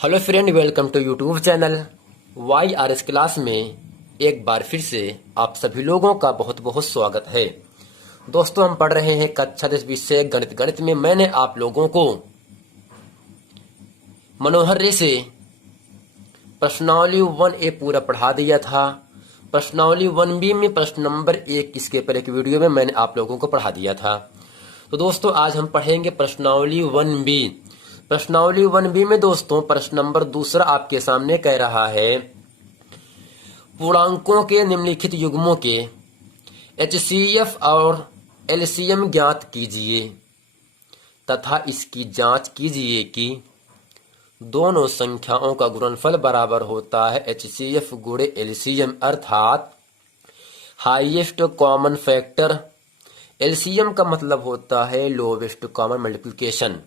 Hello friend, welcome to YouTube channel Y R S class में एक बार फिर से आप सभी लोगों का बहुत बहुत स्वागत है। दोस्तों, हम पढ़ रहे हैं कक्षा 10 विषय गणित। गणित में मैंने आप लोगों को मनोहर से प्रश्नावली 1A पूरा पढ़ा दिया था। प्रश्नावली 1B में प्रश्न नंबर 1 इसके पर एक वीडियो में मैंने आप लोगों को पढ़ा दिया था। तो दोस्तों, आज हम पढ़ेंगे प्रश्नावली 1B। प्रश्नावली 1B में दोस्तों प्रश्न नंबर 2 आपके सामने कह रहा है, पूर्णांकों के निम्नलिखित युग्मों के HCF और LCM ज्ञात कीजिए तथा इसकी जांच कीजिए कि दोनों संख्याओं का गुणनफल बराबर होता है HCF गुणे LCM, अर्थात हाईएस्ट कॉमन फैक्टर। LCM का मतलब होता है लोवेस्ट कॉमन मल्टीप्लिकेशन,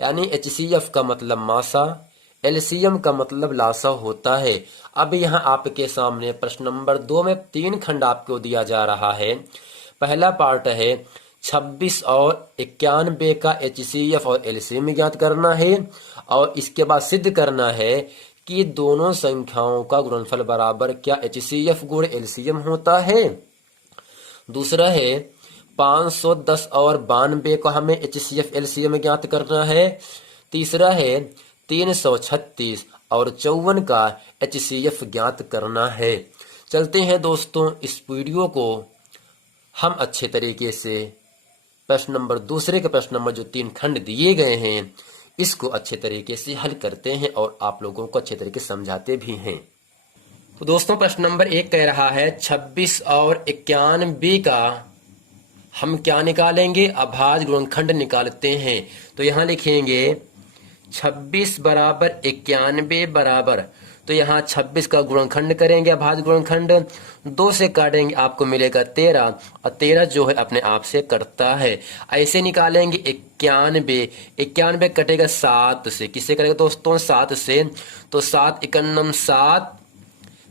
यानी HCF का मतलब मासा, LCM का मतलब लासा होता है। अब यहाँ आपके सामने प्रश्न नंबर 2 में 3 खंड आपको दिया जा रहा है। पहला पार्ट है 26 और 91 का HCF और LCM ज्ञात करना है, और इसके बाद सिद्ध करना है कि दोनों संख्याओं का गुणनफल बराबर क्या HCF गुणे LCM होता है। दूसरा है 510 और 92 को हमें HCF LCM ज्ञात करना है। तीसरा है 336 और 54 का HCF ज्ञात करना है। चलते हैं दोस्तों, इस वीडियो को हम अच्छे तरीके से प्रश्न नंबर 2 के प्रश्न नंबर जो 3 खंड दिए गए हैं इसको अच्छे तरीके से हल करते हैं और आप लोगों को अच्छे तरीके से समझाते भी हैं। तो दोस्तों, प्रश्न नंबर 1 कह रहा है 26 और 91 का हम क्या निकालेंगे, अभाज्य गुणनखंड निकालते हैं। तो यहाँ लिखेंगे 26 बराबर 91 बराबर, तो यहाँ 26 का गुणनखंड करेंगे, अभाज्य गुणनखंड 2 से काटेंगे, आपको मिलेगा 13, और 13 जो है अपने आप से कटता है। ऐसे निकालेंगे 91, 91 कटेगा 7 से, किससे कटेगा दोस्तों, 7 से। तो 7 इकन्नम 7,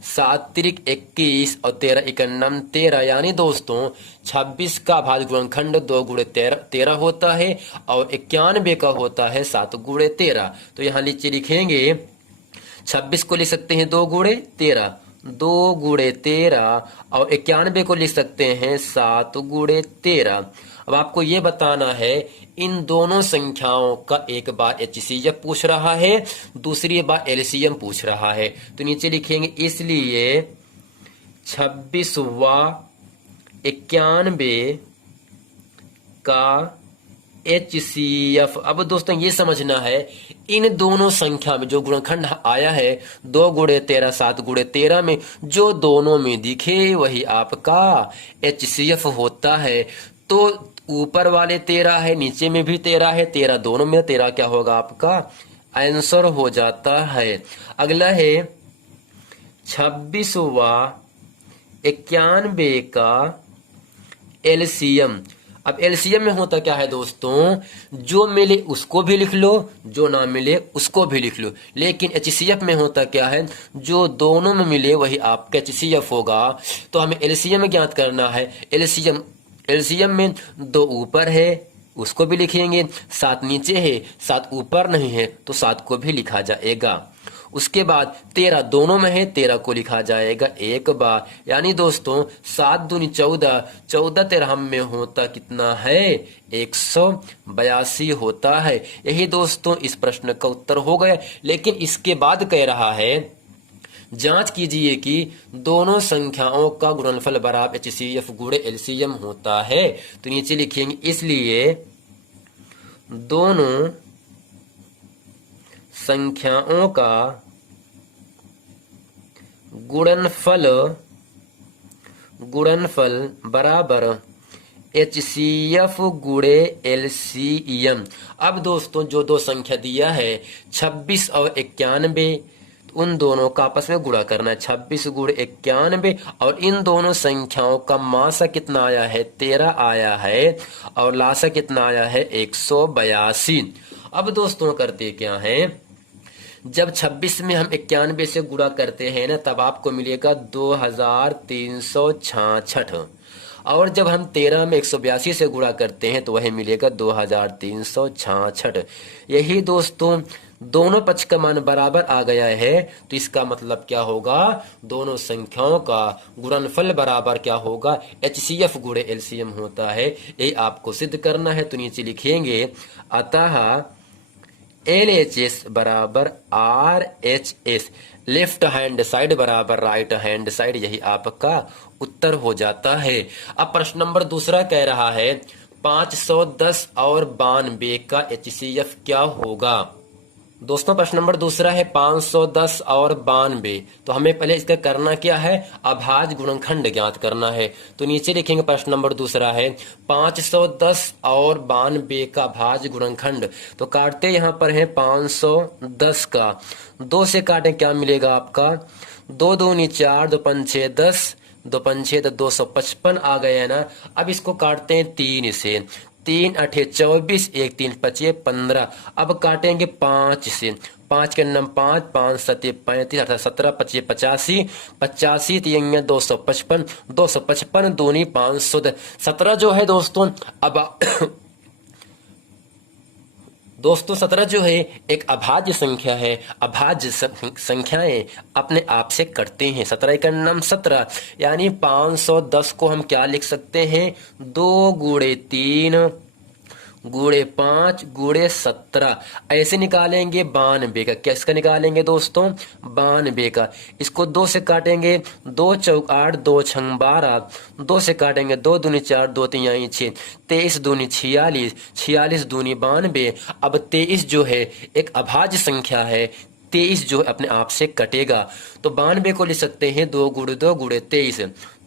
7 तिरिक 21 और 13 इकन्नम 13, यानी दोस्तों 26 का अभाज्य गुणनखंड 2 गुणे 13 होता है, और 91 का होता है 7 गुणे 13। तो यहाँ नीचे लिखेंगे 26 को लिख सकते हैं 2 गुणे 13, 2 गुणे 13, और 91 को लिख सकते हैं 7 गुणे 13। अब आपको ये बताना है, इन दोनों संख्याओं का एक बार HCF पूछ रहा है, दूसरी बार LCM पूछ रहा है। तो नीचे लिखेंगे इसलिए 26 व 91 का HCF। अब दोस्तों ये समझना है, इन दोनों संख्या में जो गुणनखंड आया है 2 गुणे 13, 7 गुणे 13 में जो दोनों में दिखे वही आपका HCF होता है। तो ऊपर वाले 13 है, नीचे में भी 13 है, 13 दोनों में 13 क्या होगा आपका आंसर हो जाता है। अगला है 26 व 91 का LCM। अब LCM में होता क्या है दोस्तों, जो मिले उसको भी लिख लो, जो ना मिले उसको भी लिख लो। लेकिन HCF में होता क्या है, जो दोनों में मिले वही आपका HCF होगा। तो हमें LCM ज्ञात करना है। LCM में 2 ऊपर है उसको भी लिखेंगे, 7 नीचे है, 7 ऊपर नहीं है तो 7 को भी लिखा जाएगा। उसके बाद 13 दोनों में है, 13 को लिखा जाएगा एक बार, यानी दोस्तों 7 दूनी 14, 14 13 में होता कितना है 182 होता है। यही दोस्तों इस प्रश्न का उत्तर हो गया। लेकिन इसके बाद कह रहा है जांच कीजिए कि दोनों संख्याओं का गुणनफल बराबर HCF गुणे LCM होता है। तो नीचे लिखेंगे इसलिए दोनों संख्याओं का गुणनफल बराबर HCF गुणे LCM। अब दोस्तों जो 2 संख्या दिया है 26 और 91, उन दोनों का आपस में गुणा करना है, 26 गुणे 91, और इन दोनों संख्याओं का मासा कितना आया है 13 आया है, और लासा कितना आया है 182। अब दोस्तों करते क्या है, जब 26 में हम 91 से गुणा करते हैं ना तब आपको मिलेगा 2366, और जब हम 13 में 182 से गुणा करते हैं तो वह मिलेगा 2366। यही दोस्तों दोनों पक्ष का मान बराबर आ गया है, तो इसका मतलब क्या होगा, दोनों संख्याओं का गुणनफल बराबर क्या होगा, HCF गुणे एलसीएम होता है। ये आपको सिद्ध करना है, तो नीचे लिखेंगे अतः LHS बराबर RHS, लेफ्ट हैंड साइड बराबर राइट हैंड साइड, यही आपका उत्तर हो जाता है। अब प्रश्न नंबर दूसरा कह रहा है 510 और 92 का HCF क्या होगा। दोस्तों प्रश्न नंबर दूसरा है 510 और 92, तो हमें पहले इसका करना क्या है, अभाज्य गुणनखंड ज्ञात करना है। तो नीचे लिखेंगे प्रश्न नंबर दूसरा है 510 और 92 का भाज्य गुणनखंड। तो काटते यहाँ पर है 510 का, 2 से काटें क्या मिलेगा आपका, 2 दूनी 4, 2 पंच 6 10, 2 पंच 6 255 आ गए है ना। अब इसको काटते हैं 3 से, 3 अठे 24, 1 3 पचे 15। अब काटेंगे 5 से, 5 के नम 5, 5 सते 35, 18 17 पचे 85, 85 तीन 255, 255 दूनी 517 जो है दोस्तों। अब दोस्तों 17 जो है एक अभाज्य संख्या है, अभाज्य संख्याएं अपने आप से कटते हैं। 17 का नाम 17, यानी 510 को हम क्या लिख सकते हैं, 2 गुणे 3 गुणे 5 गुणे 17, ऐसे निकालेंगे 92 का। किसका निकालेंगे दोस्तों, 92 का। इसको 2 से काटेंगे, 2 चौक 8, 2 छंग 12, 2 से काटेंगे 2 दूनी 4, 2 3 6, 23 दूनी 46, 46 दूनी 92। अब 23 जो है एक अभाज्य संख्या है, 23 जो अपने आप से कटेगा, तो 92 को लिख सकते हैं 2 गुणे 2 गुणे 23,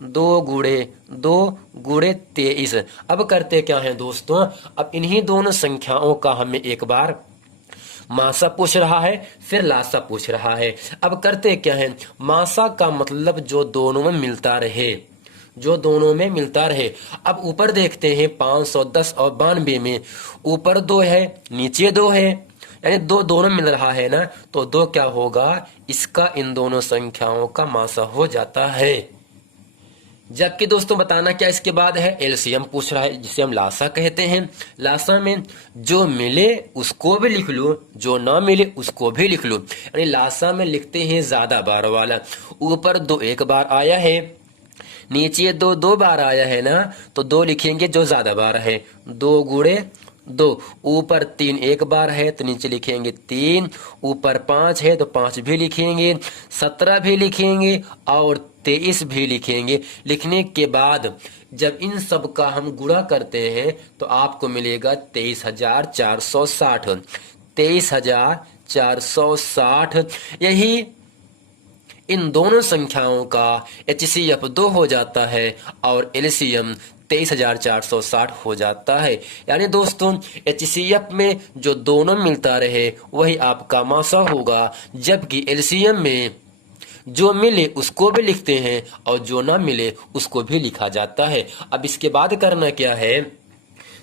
2 गुणे 2 गुणे 23। अब करते क्या है दोस्तों, अब इन्हीं दोनों संख्याओं का हमें एक बार मासा पूछ रहा है, फिर लासा पूछ रहा है। अब करते क्या है, मासा का मतलब जो दोनों में मिलता रहे, जो दोनों में मिलता रहे। अब ऊपर देखते हैं 510 और 92 में ऊपर 2 है, नीचे 2 है, यानी दोनों मिल रहा है ना, तो 2 क्या होगा, इसका इन दोनों संख्याओं का मासा हो जाता है। जबकि दोस्तों बताना क्या इसके बाद है, एलसीएम पूछ रहा है, जिसे हम लासा कहते हैं। लासा में जो मिले उसको भी लिख लो, जो ना मिले उसको भी लिख लो। यानी लासा में लिखते हैं ज्यादा बार वाला, ऊपर 2 एक बार आया है, नीचे 2 2 बार आया है ना, तो 2 लिखेंगे जो ज्यादा बार है, 2 गुणे 2। ऊपर 3 एक बार है तो नीचे लिखेंगे 3, ऊपर 5 है तो 5 भी लिखेंगे, 17 भी लिखेंगे और 23 भी लिखेंगे। लिखने के बाद जब इन सब का हम गुणा करते हैं तो आपको मिलेगा 23,460, 23,460। यही इन दोनों संख्याओं का HCF 2 हो जाता है और LCM 23,460 हो जाता है। यानी दोस्तों HCF में जो दोनों मिलता रहे वही आपका मासा होगा, जबकि LCM में जो मिले उसको भी लिखते हैं और जो ना मिले उसको भी लिखा जाता है। अब इसके बाद करना क्या है,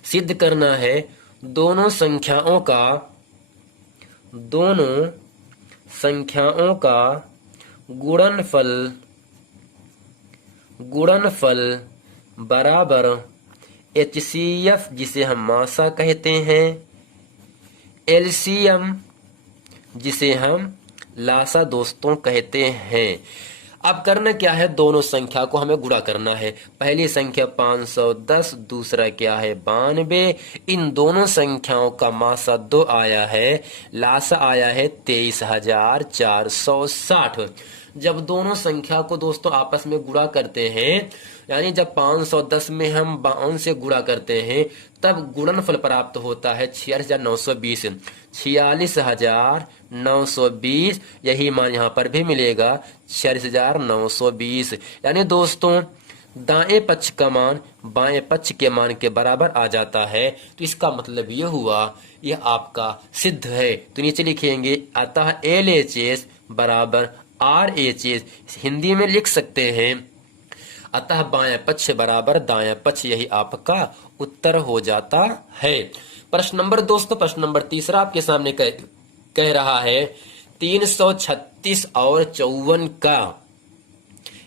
सिद्ध करना है दोनों संख्याओं का गुणनफल बराबर HCF जिसे हम मासा कहते हैं, LCM जिसे हम लासा दोस्तों कहते हैं। अब करना क्या है, दोनों संख्या को हमें गुणा करना है। पहली संख्या 510, दूसरा क्या है 92। इन दोनों संख्याओं का मासा 2 आया है, लासा आया है 23,460। जब दोनों संख्या को दोस्तों आपस में गुणा करते हैं, यानी जब 510 में हम 52 से गुणा करते हैं तब गुणनफल प्राप्त होता है 46,920, 46,920। यही मान यहाँ पर भी मिलेगा 46,920। यानी दोस्तों दाएं पक्ष का मान बाएं पक्ष के मान के बराबर आ जाता है, तो इसका मतलब यह हुआ, यह आपका सिद्ध है। तो नीचे लिखेंगे अतः LHS बराबर RHS, हिंदी में लिख सकते हैं अतः बायां पक्ष बराबर दायां पक्ष, यही आपका उत्तर हो जाता है। प्रश्न नंबर दोस्तों, प्रश्न नंबर तीसरा आपके सामने कह रहा है 336 और 54 का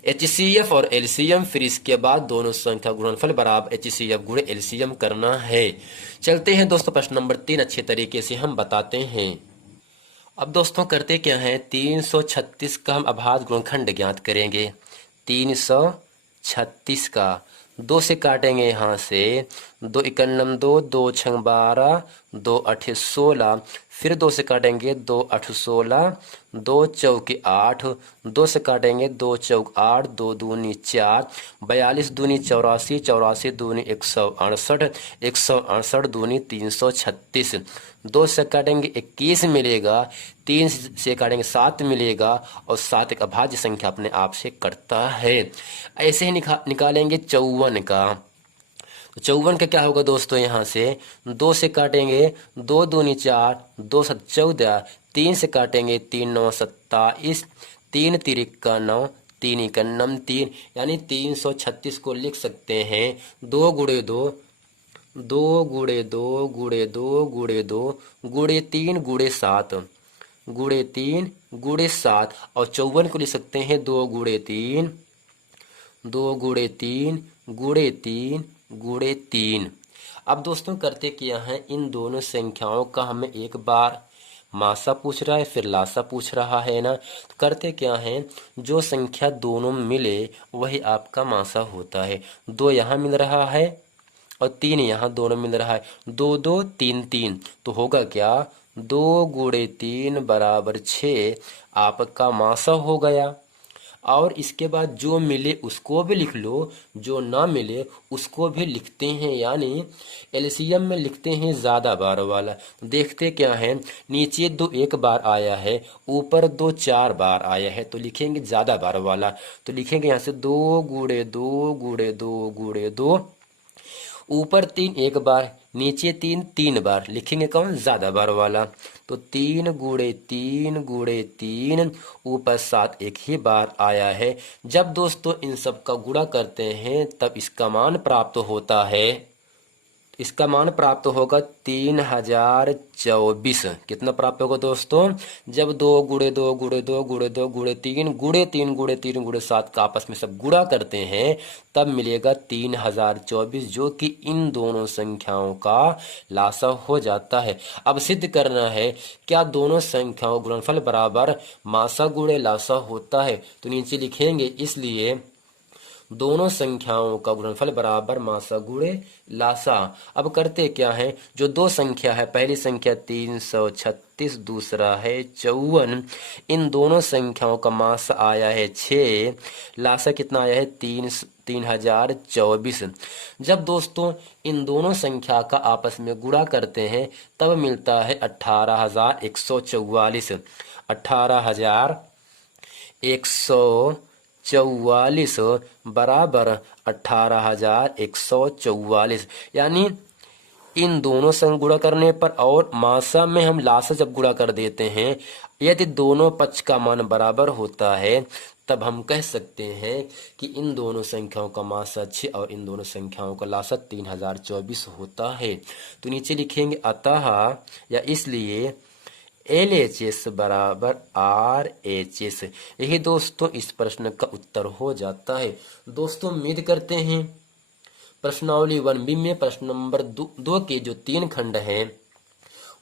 HCF और LCM, फिर इसके बाद दोनों संख्या गुणनफल बराबर HCF गुणे LCM करना है। चलते हैं दोस्तों प्रश्न नंबर 3 अच्छे तरीके से हम बताते हैं। अब दोस्तों करते क्या है, 336 का हम अभाज्य गुणनखंड ज्ञात करेंगे। 336 का 2 से काटेंगे यहाँ से, 2 इकन्नम 2, 2 छंग 12, 2 अठे 16, फिर 2 से काटेंगे, 2 अठ 16, 2 चौके 8, 2 से काटेंगे, 2 चौक 8, 2 दूनी 4, 42 दूनी 84, 84 दूनी 168, 168 दूनी 336, 2 से काटेंगे 21 मिलेगा, 3 से काटेंगे 7 मिलेगा, और 7 एक अभाज्य संख्या अपने आप से कटता है। ऐसे ही निकालेंगे 54 का। तो 54 का क्या होगा दोस्तों, यहाँ से 2 से काटेंगे, 2 दूनी 4, 2 7 14, 3 से काटेंगे, 3 9 27, 3 तिरिक का 9, 3 इकन्नम 3, यानी 336 को लिख सकते हैं 2 गुणे 2, 2 गुणे 2 गुणे 2 गुणे 2 गुणे 3 गुणे 7, गुणे 3 गुणे 7, और 54 को लिख सकते हैं 2 गुणे 3, 2 गुणे 3 गुणे 3 गुणे 3। अब दोस्तों करते क्या है, इन दोनों संख्याओं का हमें एक बार मासा पूछ रहा है, फिर लासा पूछ रहा है ना। तो करते क्या है, जो संख्या दोनों मिले वही आपका मासा होता है। 2 यहाँ मिल रहा है और 3 यहाँ दोनों मिल रहा है, 2 2 3 3, तो होगा क्या, 2 गुणे 3 बराबर 6 आपका मासा हो गया। और इसके बाद जो मिले उसको भी लिख लो, जो ना मिले उसको भी लिखते हैं, यानी एलसीएम में लिखते हैं ज्यादा बार वाला। देखते क्या है, नीचे 2 एक बार आया है, ऊपर 2 4 बार आया है, तो लिखेंगे ज्यादा बार वाला। तो लिखेंगे यहाँ से 2 गुणे 2 गुणे 2 गुणे 2, ऊपर 3 एक बार, नीचे 3 3 बार, लिखेंगे कौन, ज्यादा बार वाला। तो 3 गुणे 3 गुणे 3, ऊपर 7 एक ही बार आया है। जब दोस्तों इन सब का गुणा करते हैं तब इसका मान प्राप्त होता है, इसका मान प्राप्त होगा 3024। कितना प्राप्त होगा दोस्तों, जब 2 गुणे 2 गुणे 2 गुणे 2 गुणे 3 गुणे 3 गुणे 3 गुणे 7 का आपस में सब गुणा करते हैं तब मिलेगा 3024, जो कि इन दोनों संख्याओं का लासा हो जाता है। अब सिद्ध करना है क्या दोनों संख्याओं गुणनफल बराबर मासा गुणे लासा होता है। तो नीचे लिखेंगे, इसलिए दोनों संख्याओं का गुणनफल बराबर मासा गुणे लासा। अब करते क्या है, जो दो संख्या है, पहली संख्या 336, दूसरा है 54, इन दोनों संख्याओं का मासा आया है 6, लासा कितना आया है 3024। जब दोस्तों इन दोनों संख्या का आपस में गुणा करते हैं तब मिलता है 18144, 18144 बराबर 18144, यानी इन दोनों संग गुणा करने पर और मासा में हम लासा जब गुणा कर देते हैं, यदि दोनों पक्ष का मान बराबर होता है तब हम कह सकते हैं कि इन दोनों संख्याओं का मासा 6 और इन दोनों संख्याओं का लासा 3024 होता है। तो नीचे लिखेंगे अतः या इसलिए LHS बराबर RHS। यही दोस्तों इस प्रश्न का उत्तर हो जाता है। दोस्तों उम्मीद करते हैं प्रश्नावली 1B में प्रश्न नंबर 2 के जो 3 खंड हैं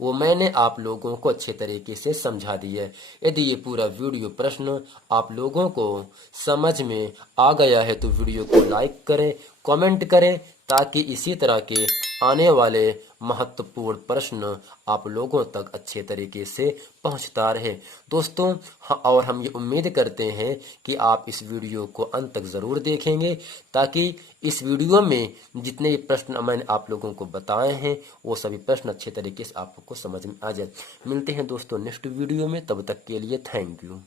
वो मैंने आप लोगों को अच्छे तरीके से समझा दिया है। यदि ये पूरा वीडियो प्रश्न आप लोगों को समझ में आ गया है तो वीडियो को लाइक करें, कमेंट करें, ताकि इसी तरह के आने वाले महत्वपूर्ण प्रश्न आप लोगों तक अच्छे तरीके से पहुंचता रहे। दोस्तों और हम ये उम्मीद करते हैं कि आप इस वीडियो को अंत तक ज़रूर देखेंगे, ताकि इस वीडियो में जितने भी प्रश्न मैंने आप लोगों को बताए हैं वो सभी प्रश्न अच्छे तरीके से आपको समझ में आ जाए। मिलते हैं दोस्तों नेक्स्ट वीडियो में, तब तक के लिए थैंक यू।